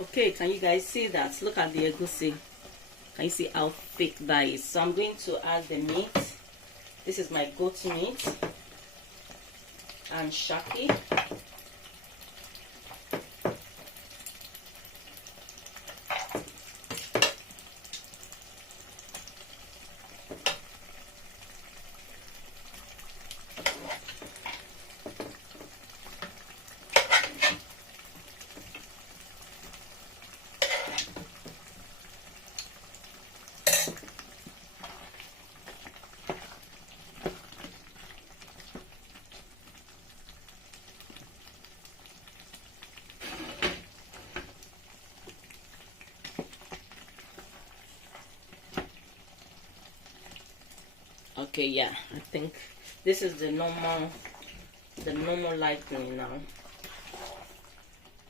Okay, can you guys see that? Look at the egusi. Can you see how thick that is? So I'm going to add the meat. This is my goat meat and shaki. Okay, yeah, I think this is the normal light green now.